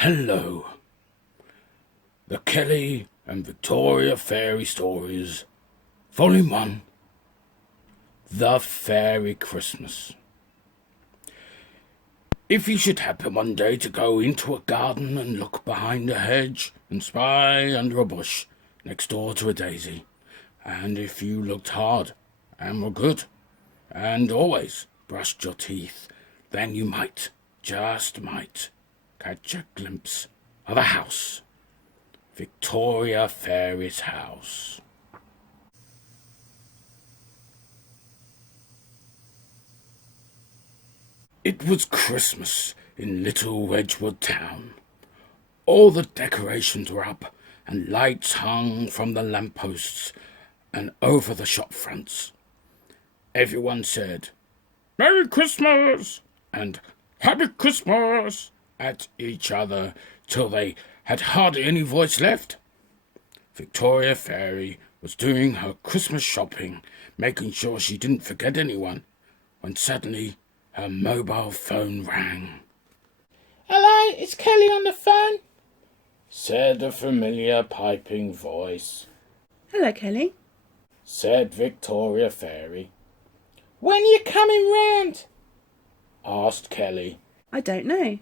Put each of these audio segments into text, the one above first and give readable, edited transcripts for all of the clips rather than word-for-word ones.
Hello. The Kelly and Victoria Fairy Stories, Volume 1. The Fairy Christmas. If you should happen one day to go into a garden and look behind a hedge and spy under a bush next door to a daisy, and if you looked hard and were good and always brushed your teeth, then you might, just might, catch a glimpse of a house. Victoria Fairy's house. It was Christmas in little Wedgwood town. All the decorations were up and lights hung from the lampposts and over the shop fronts. Everyone said, "Merry Christmas!" and "Happy Christmas!" at each other till they had hardly any voice left. Victoria Fairy was doing her Christmas shopping, making sure she didn't forget anyone, when suddenly her mobile phone rang. "Hello, it's Kelly on the phone," said a familiar piping voice. "Hello, Kelly," said Victoria Fairy. "When are you coming round?" asked Kelly. "I don't know,"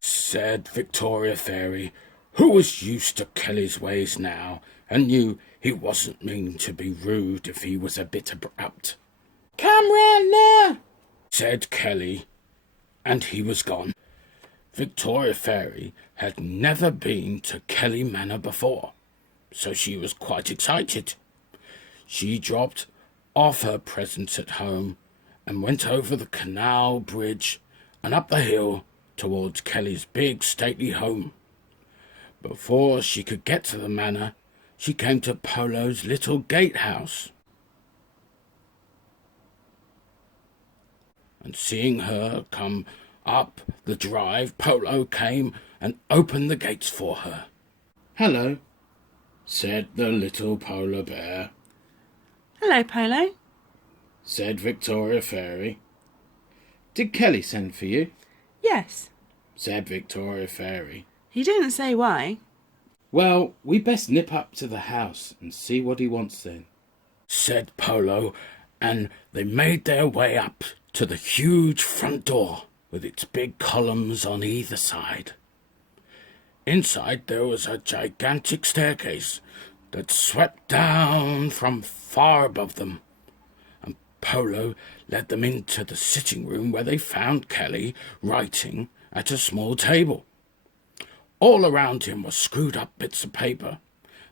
said Victoria Fairy, who was used to Kelly's ways now and knew he wasn't mean to be rude if he was a bit abrupt. "Come round now," said Kelly, and he was gone. Victoria Fairy had never been to Kelly Manor before, so she was quite excited. She dropped off her presents at home and went over the canal bridge and up the hill towards Kelly's big stately home. Before she could get to the manor, she came to Polo's little gatehouse. And seeing her come up the drive, Polo came and opened the gates for her. "Hello," said the little polar bear. "Hello, Polo," said Victoria Fairy. "Did Kelly send for you?" "Yes." said Victoria Fairy. "He didn't say why." "Well, we best nip up to the house and see what he wants then," said Polo, and they made their way up to the huge front door with its big columns on either side. Inside there was a gigantic staircase that swept down from far above them, and Polo led them into the sitting room where they found Kelly writing at a small table. All around him were screwed up bits of paper,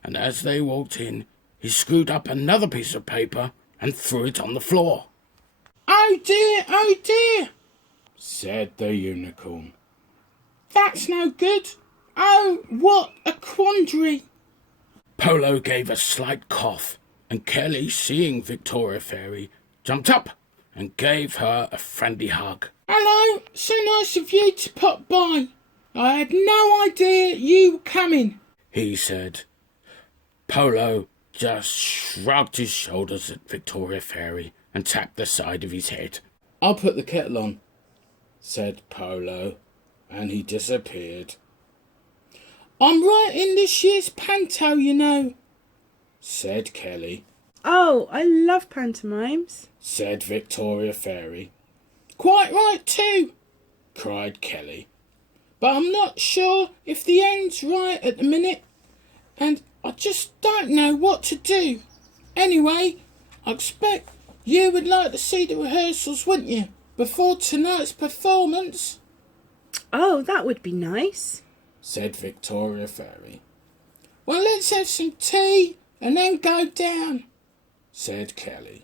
and as they walked in, he screwed up another piece of paper and threw it on the floor. Oh dear, said the unicorn. "That's no good. Oh, what a quandary." Polo gave a slight cough, and Kelly, seeing Victoria Fairy, jumped up and gave her a friendly hug. "Hello, so nice of you to pop by. I had no idea you were coming," he said. Polo just shrugged his shoulders at Victoria Fairy and tapped the side of his head. "I'll put the kettle on," said Polo, and he disappeared. "I'm writing this year's panto, you know," said Kelly. "Oh, I love pantomimes," said Victoria Fairy. "Quite right too," cried Kelly. "but I'm not sure if the end's right at the minute, and I just don't know what to do. Anyway, I expect you would like to see the rehearsals, wouldn't you, before tonight's performance?" "Oh, that would be nice," said Victoria Fairy. "Well, let's have some tea and then go down," said Kelly.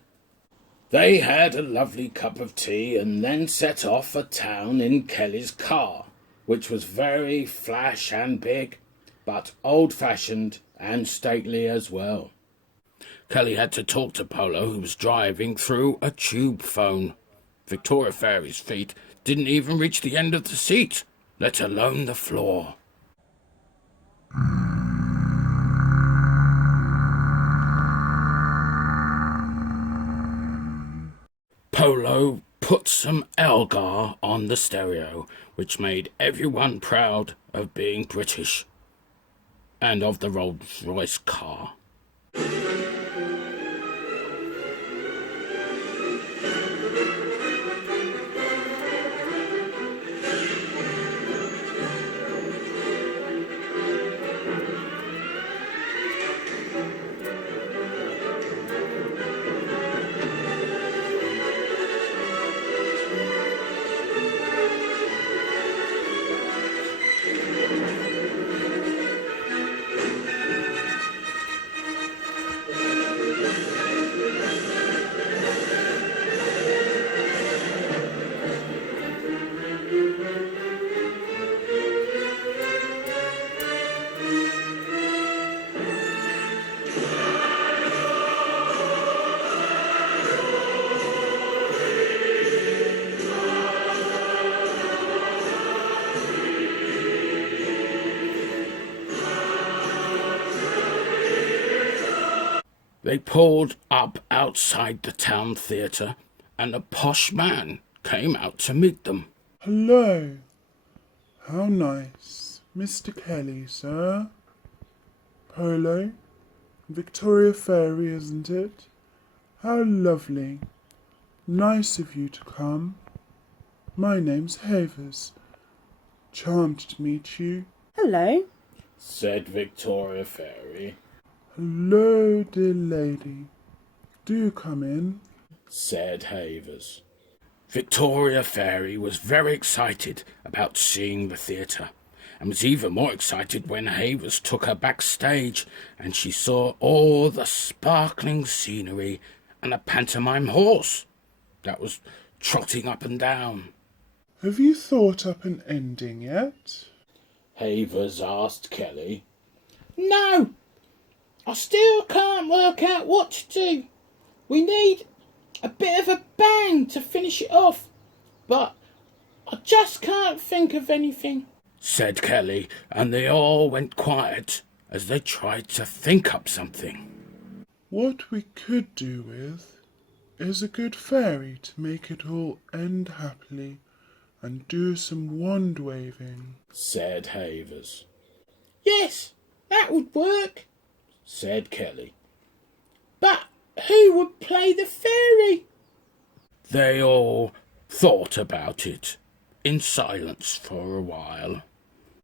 They had a lovely cup of tea and then set off for town in Kelly's car, which was very flash and big, but old-fashioned and stately as well. Kelly had to talk to Polo, who was driving through a tube phone. Victoria Fairy's feet didn't even reach the end of the seat, let alone the floor. Polo put some Elgar on the stereo, which made everyone proud of being British and of the Rolls-Royce car. They pulled up outside the town theatre, and a posh man came out to meet them. Hello. How nice. Mr. Kelly, sir. Polo. Victoria Fairy, isn't it? How lovely. Nice of you to come. My name's Havers. Charmed to meet you. Hello. Said Victoria Fairy. Hello, dear lady. Do come in. Said Havers. Victoria Fairy was very excited about seeing the theatre, and was even more excited when Havers took her backstage and she saw all the sparkling scenery and a pantomime horse that was trotting up and down. Have you thought up an ending yet? Havers asked Kelly. No, I still can't work out what to do. We need a bit of a bang to finish it off, but I just can't think of anything, said Kelly, and they all went quiet as they tried to think up something. What we could do with is a good fairy to make it all end happily and do some wand waving, said Havers. Yes, that would work, said Kelly. But who would play the fairy? They all thought about it in silence for a while.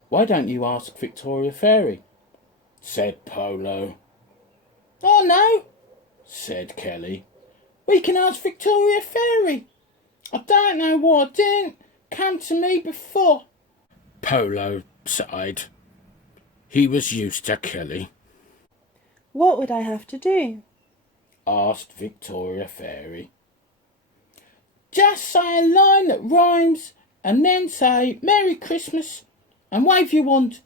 Why don't you ask Victoria Fairy? Said Polo. Oh no, said Kelly. We can ask Victoria Fairy. I don't know why it didn't come to me before. Polo sighed. He was used to Kelly. What would I have to do? Asked Victoria Fairy. Just say a line that rhymes and then say Merry Christmas and wave your wand,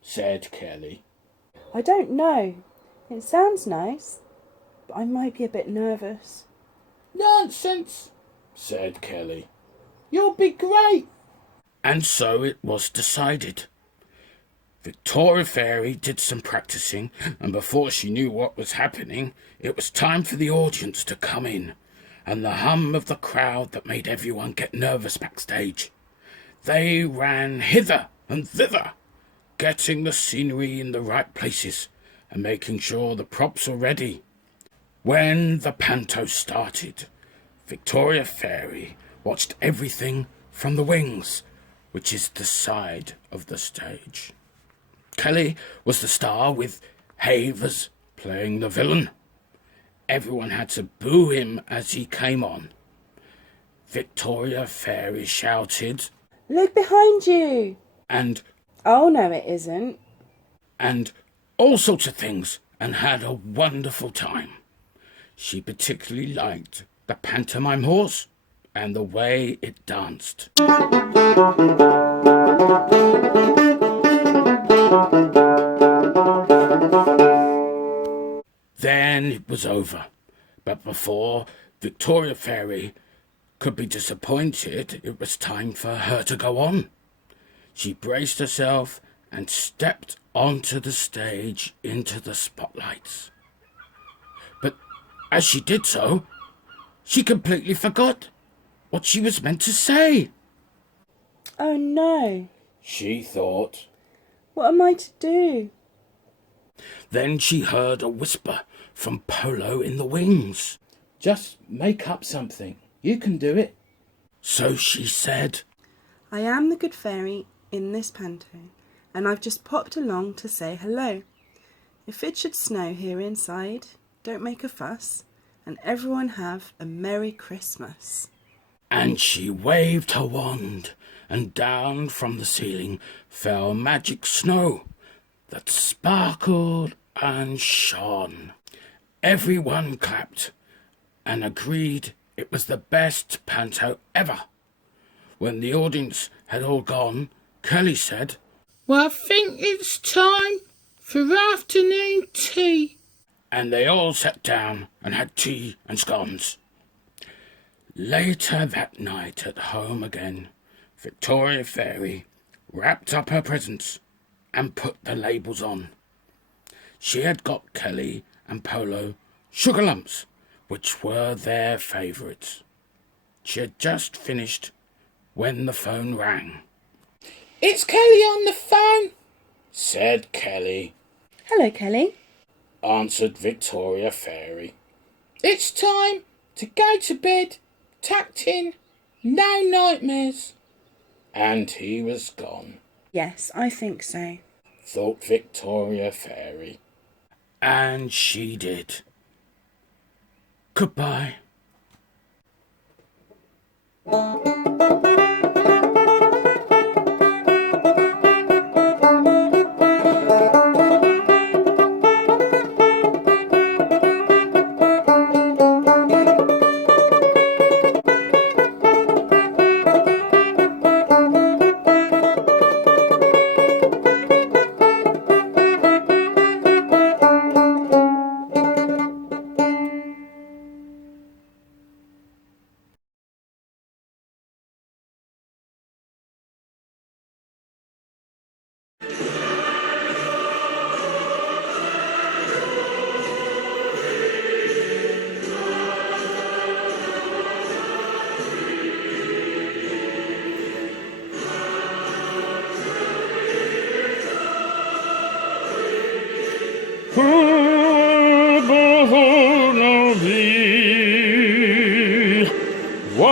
said Kelly. I don't know. It sounds nice, but I might be a bit nervous. Nonsense, said Kelly. You'll be great. And so it was decided. Victoria Fairy did some practicing, and before she knew what was happening, it was time for the audience to come in, and the hum of the crowd that made everyone get nervous backstage. They ran hither and thither, getting the scenery in the right places and making sure the props were ready. When the panto started, Victoria Fairy watched everything from the wings, which is the side of the stage. Kelly was the star, with Havers playing the villain. Everyone had to boo him as he came on. Victoria Fairy shouted, Look behind you! And Oh no, it isn't. And all sorts of things, and had a wonderful time. She particularly liked the pantomime horse and the way it danced. was over. But before Victoria Fairy could be disappointed, it was time for her to go on. She braced herself and stepped onto the stage into the spotlights. But as she did so, she completely forgot what she was meant to say. Oh no, She thought. what am I to do? Then she heard a whisper from Polo in the wings. Just make up something. You can do it. So she said, I am the good fairy in this panto, and I've just popped along to say hello. If it should snow here inside, don't make a fuss, and everyone have a Merry Christmas. and she waved her wand, and down from the ceiling fell magic snow that sparkled and shone. Everyone clapped and agreed it was the best panto ever. When the audience had all gone, Kelly said, Well, I think it's time for afternoon tea. and they all sat down and had tea and scones. Later that night at home again, Victoria Fairy wrapped up her presents and put the labels on. She had got Kelly and Polo sugar lumps, which were their favourites. She had just finished when the phone rang. It's Kelly on the phone, Said Kelly, Hello, Kelly. answered Victoria Fairy. It's time to go to bed. Tucked in. No nightmares. And he was gone, Yes, I think so. thought Victoria Fairy. And she did. Goodbye.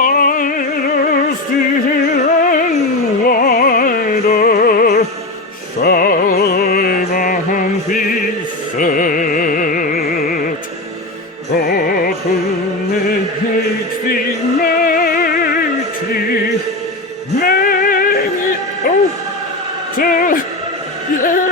Wider still and wider shall Abraham be set. God who makes thee mighty, make it, oh, to, yeah.